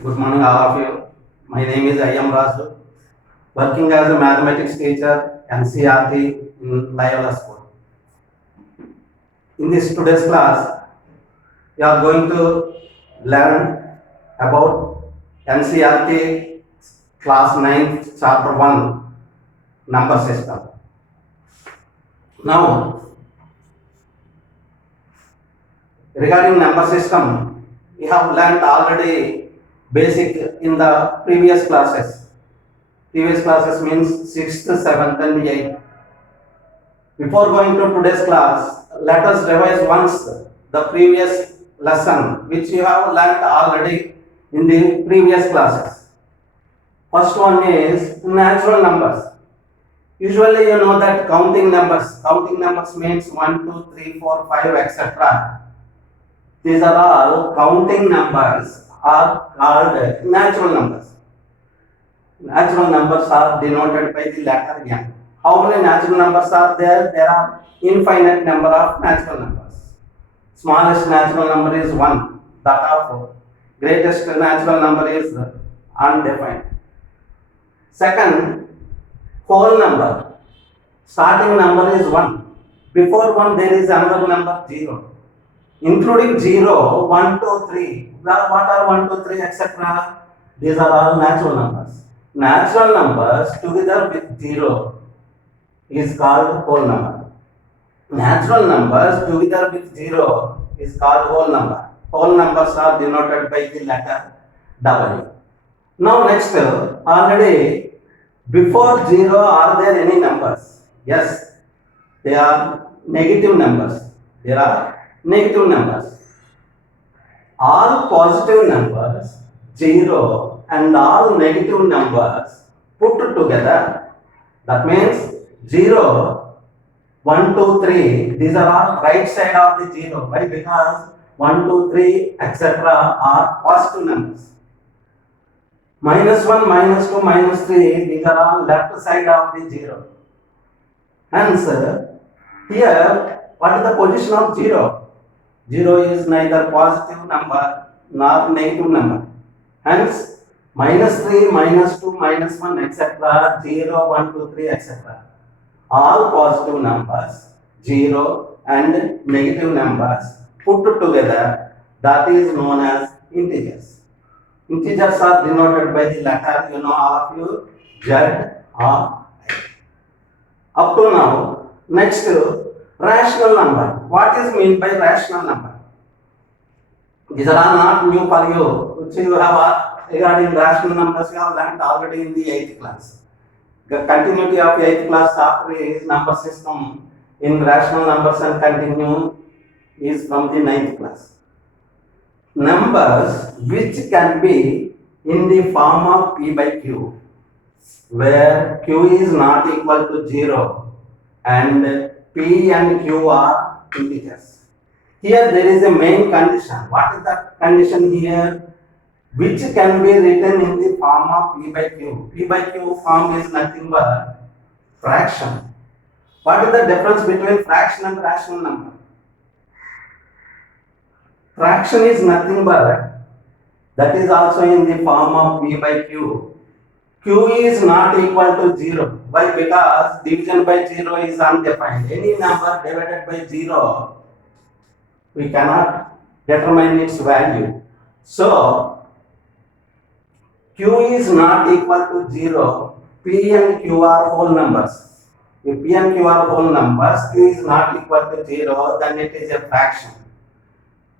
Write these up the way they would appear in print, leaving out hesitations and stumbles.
Good morning, all of you. My name is I.M. Raju, working as a mathematics teacher, NCRT in Loyola School. In this today's class, we are going to learn about NCRT class 9th chapter 1 number system. Now, regarding number system, we have learned already basic in the previous classes. Previous classes means 6th, 7th and 8th. Before going to today's class, let us revise once the previous lesson which you have learnt already in the previous classes. First one is natural numbers. Usually you know that counting numbers means 1, 2, 3, 4, 5, etc. These are all counting numbers are called natural numbers. Natural numbers are denoted by the letter n. How many natural numbers are there? There are infinite number of natural numbers. Smallest natural number is 1, that of greatest natural number is undefined. Second, whole number. Starting number is 1. Before 1 there is another number 0. Including 0, 1, 2, 3. What are 1, 2, 3, etc.? These are all natural numbers. Natural numbers together with 0 is called whole number. Natural numbers together with 0 is called whole number. Whole numbers are denoted by the letter W. Now next, already before 0 are there any numbers? Yes, they are negative numbers. There are negative numbers. All positive numbers 0 and all negative numbers put together, that means 0, 1, 2, 3, these are all right side of the 0. Why? Because 1, 2, 3, etc. are positive numbers. Minus 1, minus 2, minus 3, these are all left side of the 0. Hence, here, what is the position of 0? 0 is neither positive number nor negative number. Hence, minus 3, minus 2, minus 1, etc. 0, 1, 2, 3, etc. All positive numbers, 0 and negative numbers put together, that is known as integers. Integers are denoted by the letter, you know, all of you, Z or I. Up to now, next, rational number. What is meant by rational number? These are all not new for you, which you have regarding rational numbers you have learned already in the 8th class. The continuity of 8th class chapter is number system in rational numbers and continue is from the 9th class. Numbers which can be in the form of p by q, where q is not equal to 0 and p and q are integers. Here there is a main condition. What is the condition here? Which can be written in the form of p by q. P by q form is nothing but fraction. What is the difference between fraction and rational number? Fraction is nothing but, that is also in the form of p by q. Q is not equal to 0. Why? Because division by 0 is undefined. Any number divided by 0, we cannot determine its value. So, q is not equal to 0. P and q are whole numbers. If p and q are whole numbers, q is not equal to 0, then it is a fraction.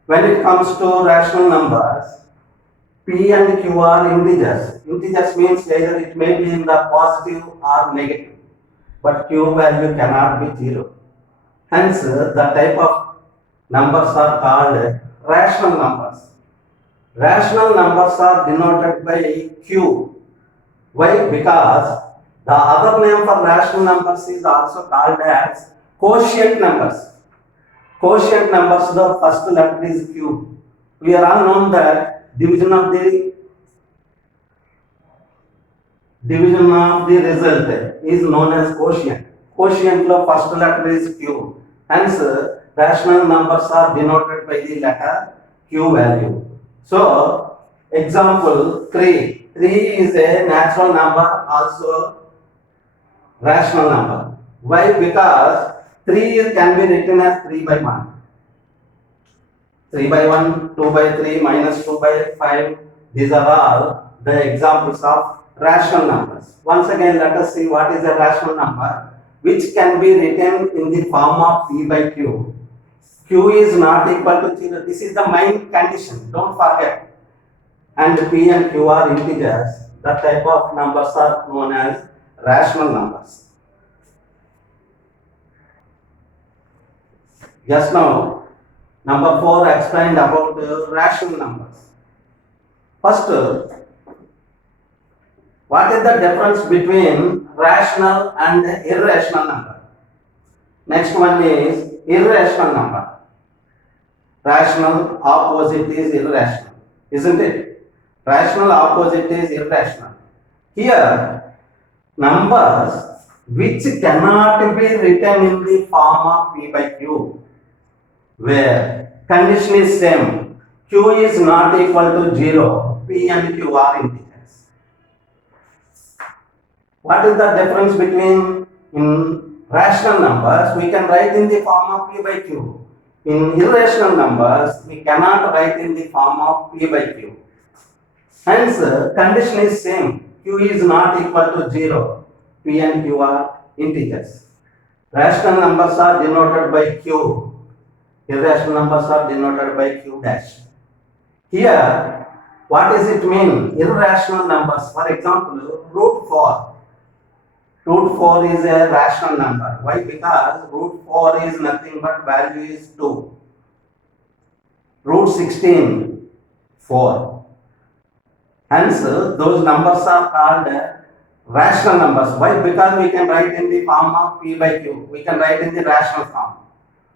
When it comes to rational numbers, p and q are integers. Integers means either it may be in the positive or negative, but q value cannot be 0. Hence, the type of numbers are called rational numbers. Rational numbers are denoted by q. Why? Because the other name for rational numbers is also called as quotient numbers. Quotient numbers, the first letter is q. We are all known that division of the result is known as quotient. Quotient lo first letter is q. Hence, rational numbers are denoted by the letter q value. So, Example 3. 3 is a natural number, also rational number. Why? Because 3 can be written as 3 by 1. 3 by 1, 2 by 3, minus 2 by 5. These are all the examples of rational numbers. Once again, let us see what is a rational number which can be written in the form of P by Q. Q is not equal to 0. This is the main condition. Don't forget. And P and Q are integers. That type of numbers are known as rational numbers. Just now, number 4 explained about rational numbers. First, what is the difference between rational and irrational number? Next one is irrational number. Rational opposite is irrational, isn't it? Rational opposite is irrational. Here, numbers which cannot be written in the form of P by Q, where condition is same. Q is not equal to 0. P and Q are integers. What is the difference between in rational numbers? We can write in the form of P by Q. In irrational numbers, we cannot write in the form of P by Q. Hence, condition is same. Q is not equal to 0. P and Q are integers. Rational numbers are denoted by Q. Irrational numbers are denoted by Q dash. Here, what does it mean? Irrational numbers. For example, root 4. Root 4 is a rational number. Why? Because root 4 is nothing but value is 2. Root 16, 4. Hence, those numbers are called rational numbers. Why? Because we can write in the form of P by Q. We can write in the rational form.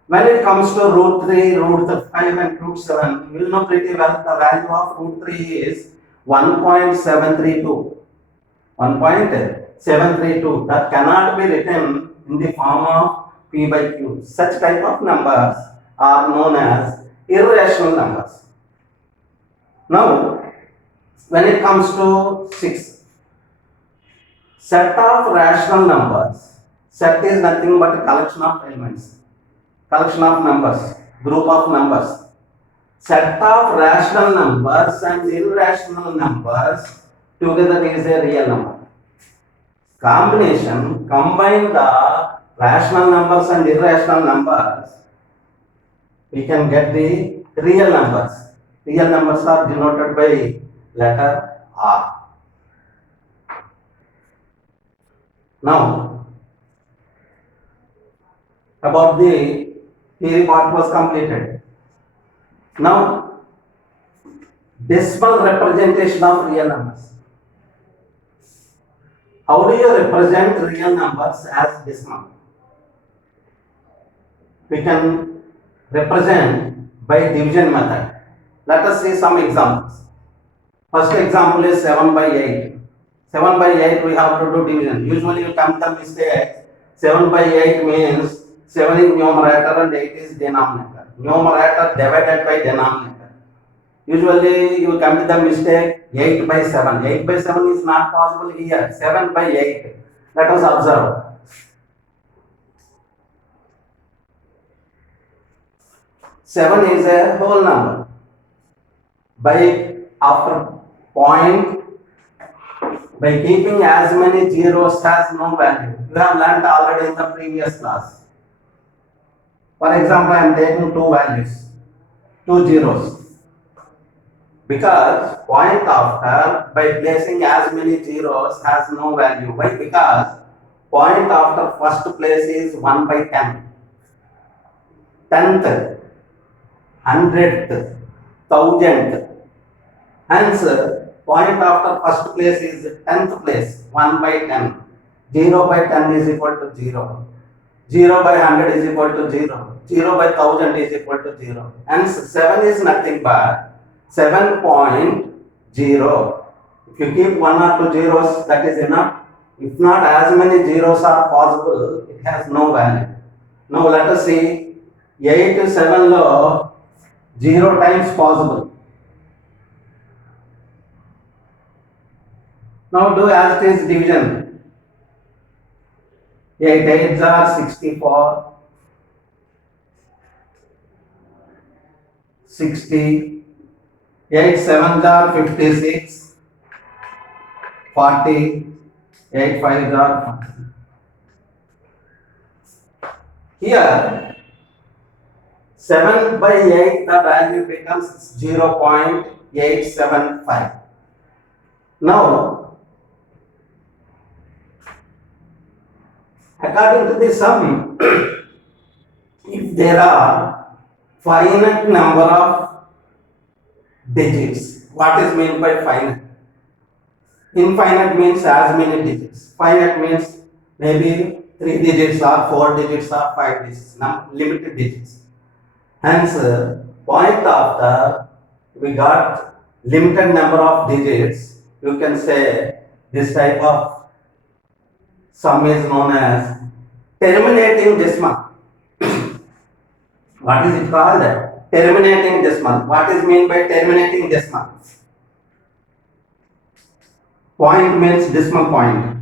When it comes to root 3, root 5 and root 7, you will know pretty well the value of root 3 is 1.732. 1.732. That cannot be written in the form of P by Q. Such type of numbers are known as irrational numbers. Now, when it comes to 6, set of rational numbers. Set is nothing but a collection of elements. Collection of numbers, group of numbers. Set of rational numbers and irrational numbers together is a real number. Combination, combine the rational numbers and irrational numbers, we can get the real numbers. Real numbers are denoted by letter R. Now, about the theory part was completed. Now, decimal representation of real numbers. How do you represent real numbers as decimal? We can represent by division method. Let us see some examples. First example is 7 by 8. 7 by 8 we have to do division. Usually you come to the mistake. 7 by 8 means 7 is numerator and 8 is denominator. Numerator divided by denominator. Usually you come to the mistake 8 by 7. 8 by 7 is not possible here. 7 by 8. Let us observe. 7 is a whole number. By after point, by keeping as many zeros has no value. You have learnt already in the previous class. For example, I am taking two values, two zeros. Because point after, by placing as many zeros has no value. Why? Because point after first place is 1 by 10. 10th, 100th, 1000th. Hence, point after first place is 10th place, 1 by 10. 0 by 10 is equal to 0. 0 by 100 is equal to 0. 0 by 1000 is equal to 0. Hence, 7 is nothing but 7.0. If you keep 1 or 2 zeros, that is enough. If not as many zeros are possible, it has no value. Now, let us see 8 to 7 lo 0 times possible. Now do as it is division. 8 8s are 64, 60, 8 7s are 56, 40, 8 5s are 40. Here 7 by 8 the value becomes 0.875. Now according to the sum, if there are finite number of digits, what is meant by finite? Infinite means as many digits. Finite means maybe 3 digits or 4 digits or 5 digits, limited digits. Hence, point after we got limited number of digits, you can say this type of sum is known as terminating decimal. What is it called? Terminating decimal. What is meant by terminating decimal? Point means decimal point.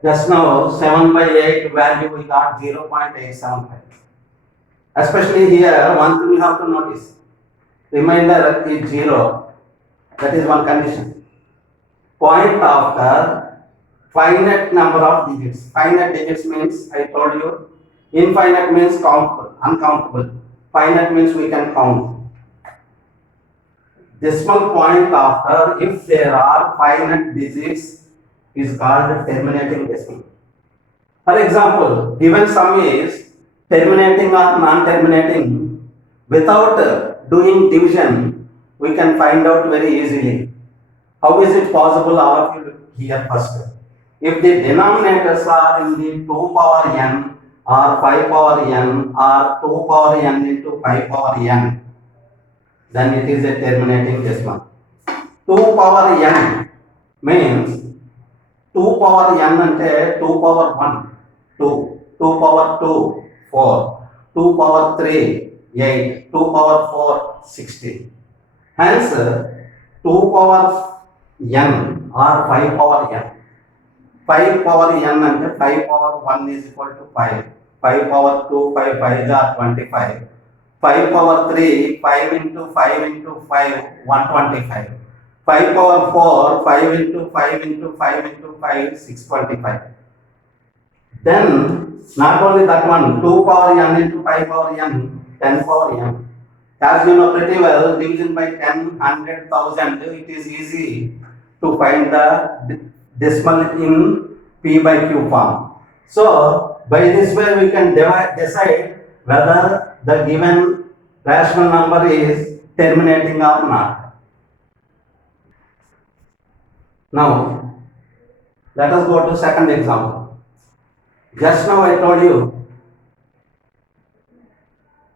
Just now 7 by 8 value we got 0.875. Especially here, one thing you have to notice. Remainder is 0. That is one condition. Point after finite number of digits. Finite digits means I told you. Infinite means countable, uncountable. Finite means we can count. Decimal point after, if there are finite digits, is called terminating decimal. For example, given sum is terminating or non-terminating, without doing division, we can find out very easily. How is it possible? All of you look here first. If the denominators are in the 2 power n or 5 power n or 2 power n into 5 power n, then it is a terminating decimal. 2 power n means 2 power n ante 2 power 1 2, 2 power 2 4, 2 power 3 8, 2 power 4 16. Hence 2 power n or 5 power n. 5 power n ante 5 power 1 is equal to 5. 5 power 2 5 5 are 25. 5 power 3, 5 into 5 into 5, 125. 5 power 4, 5 into 5 into 5 into 5, 625. Then, not only that one, 2 power n into 5 power n, 10 power n. As you know pretty well, division by 10, 100, 1000, it is easy to find the decimal in P by Q form. So, by this way we can decide whether the given rational number is terminating or not. Now, let us go to second example. Just now I told you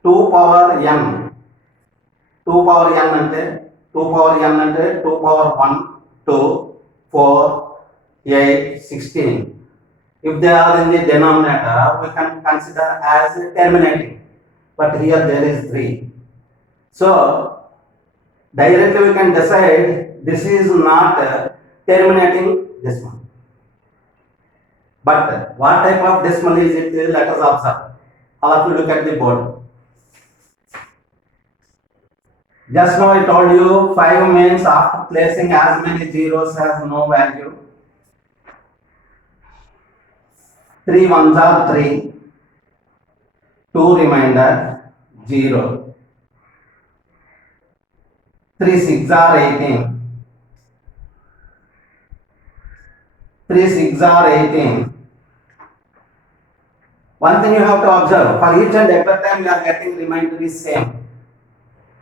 2 power n. 2 power n ante 2 power n ante 2 power 1, 2, 4, 8, 16. If they are in the denominator, we can consider as terminating. But here there is 3. So, directly we can decide this is not terminating decimal. But what type of decimal is it? Let us observe. All of you look at the board. Just now I told you 5 means after placing as many zeros has no value. 3 ones are 3. 2 remainder 0. 3 6 are 18. 3 6 are 18. One thing you have to observe, for each and every time you are getting remainder is same,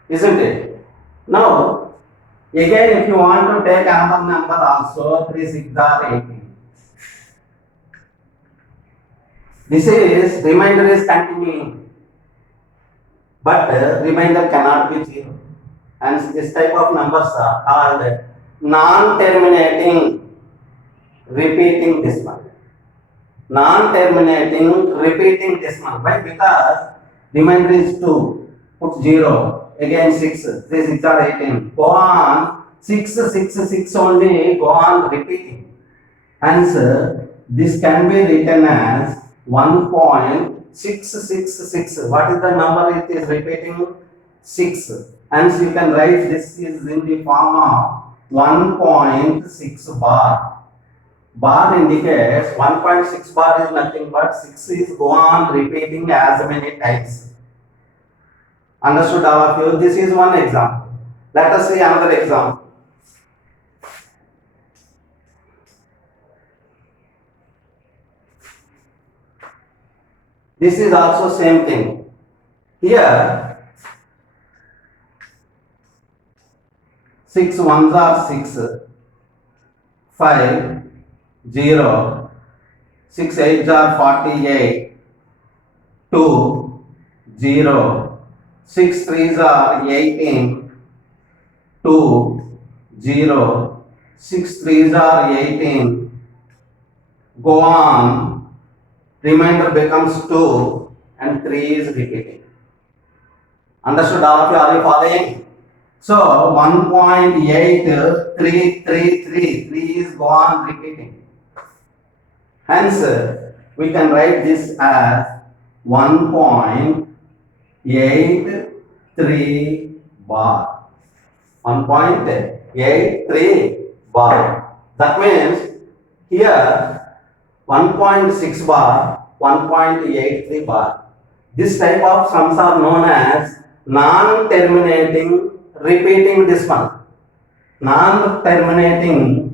isn't it? Now, again if you want to take another number also, 3 6 are 18. This is, remainder is continuing, but remainder cannot be 0. And this type of numbers are called non-terminating repeating decimal. Non-terminating repeating decimal. Why? Because remainder is 2, put 0, again 6, 3 6 are 18, go on, 6 6 6 only, go on repeating. Hence, this can be written as 1.666. What is the number it is repeating? 6. Hence, you can write this is in the form of 1.6 bar. Bar indicates 1.6 bar is nothing but 6 is go on repeating as many times. Understood all of you? This is one example. Let us see another example. This is also same thing. Here 6 ones are 6, 5, 0, 6 8s are 48, 2, 0, 6 3s are 18, 2, 0, 6 3s are 18, go on, remainder becomes 2 and 3 is repeating. Understood all of you? Are you following? So 1.8333, 3 is go on repeating. Hence, we can write this as 1.83 bar. 1.83 bar. That means here 1.6 bar, 1.83 bar. This type of sums are known as non-terminating repeating decimal. Non-terminating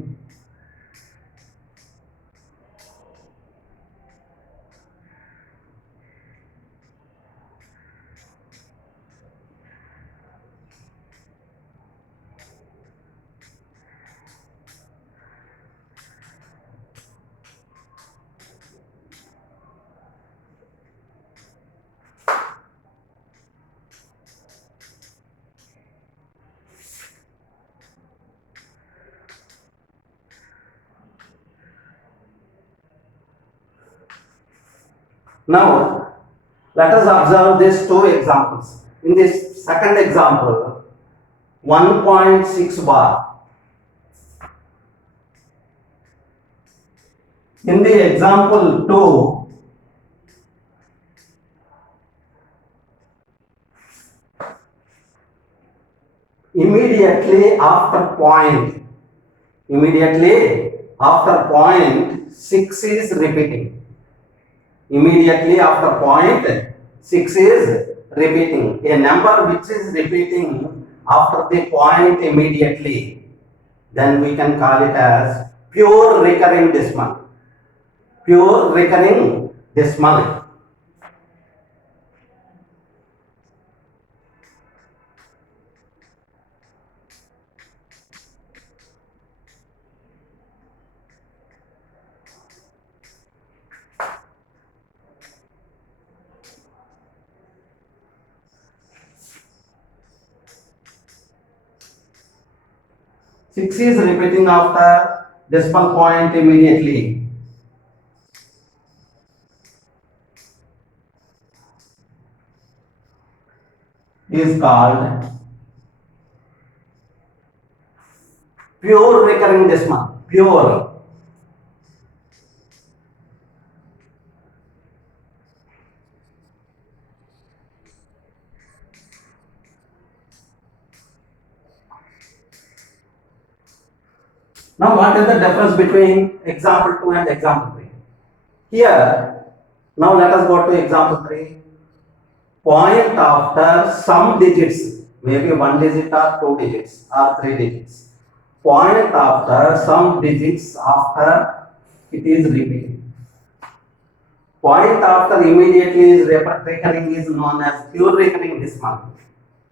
Now, let us observe these two examples. In this second example, 1.6 bar. In the example 2, immediately after point 6 is repeating. Immediately after point 6 is repeating. A number which is repeating after the point immediately, then we can call it as pure recurring decimal. Pure recurring decimal. Six is repeating after decimal point immediately. Is called pure recurring decimal. Pure. Now, what is the difference between example 2 and example 3? Here, now let us go to example 3. point after some digits, maybe 1 digit or 2 digits or 3 digits. Point after some digits after it is repeated. Point after immediately is recurring is known as pure recurring decimal.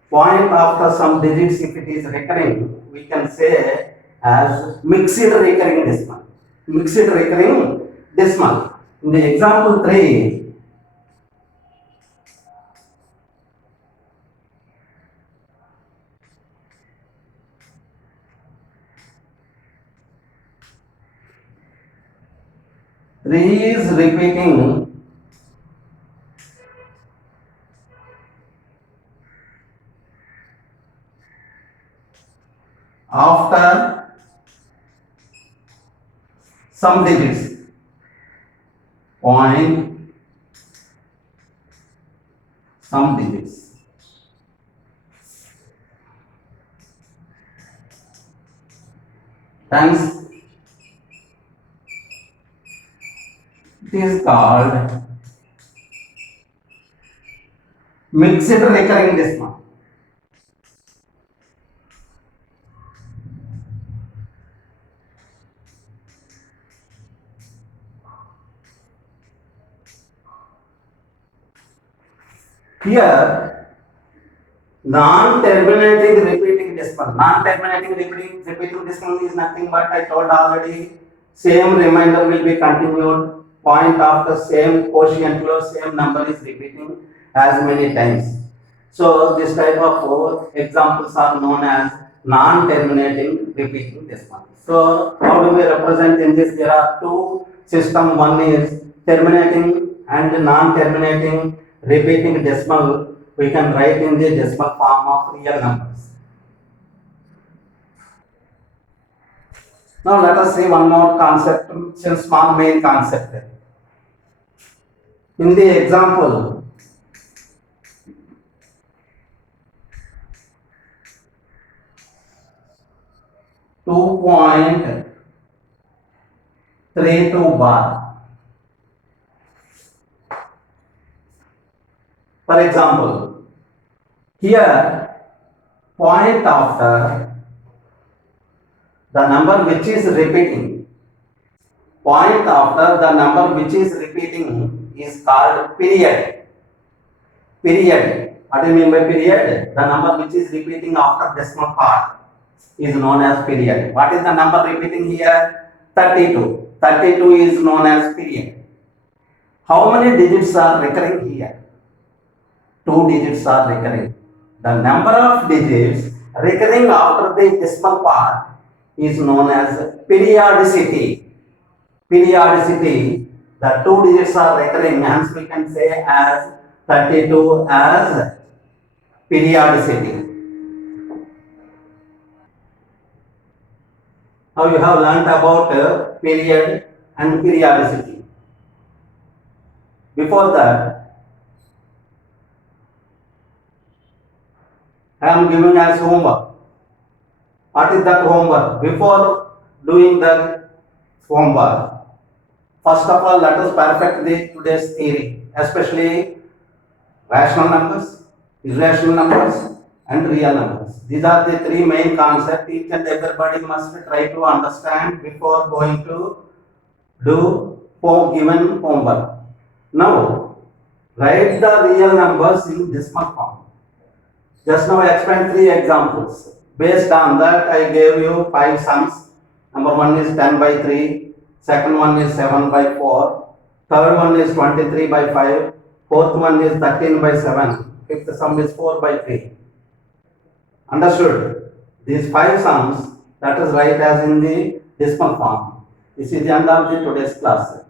Point after some digits, if it is recurring, we can say as mixed recurring decimal. Mixed recurring decimal. In the example 3, three is repeating after some digits. Point some digits. Hence, it is called mixed recurring decimal. Here, non-terminating repeating decimal. Non-terminating repeating decimal is nothing but I told already. Same remainder will be continued. Point after same quotient below same number is repeating as many times. So this type of examples are known as non-terminating repeating decimal. So how do we represent in this? There are two systems. One is terminating and non-terminating repeating decimal. We can write in the decimal form of real numbers. Now let us see one more concept, since small main concept. In the example, .32 bar. For example, here point after the number which is repeating, point after the number which is repeating is called period. Period. What do you mean by period? The number which is repeating after decimal part is known as period. What is the number repeating here? 32. 32 is known as period. How many digits are recurring here? 2 digits are recurring. The number of digits recurring after the decimal part is known as periodicity. Periodicity, the 2 digits are recurring, hence we can say as 32 as periodicity. Now you have learnt about period and periodicity. Before that, I am giving as homework. What is that homework? Before doing the homework, first of all, let us perfect the today's theory, especially rational numbers, irrational numbers, and real numbers. These are the three main concepts each and everybody must try to understand before going to do given homework. Now, write the real numbers in decimal form. Just now I explained 3 examples. Based on that, I gave you 5 sums. Number 1 is 10 by 3, second one is 7 by 4, third one is 23 by 5, fourth one is 13 by 7, fifth sum is 4 by 3. Understood? These 5 sums, that is right as in the decimal form. This is the end of the today's class.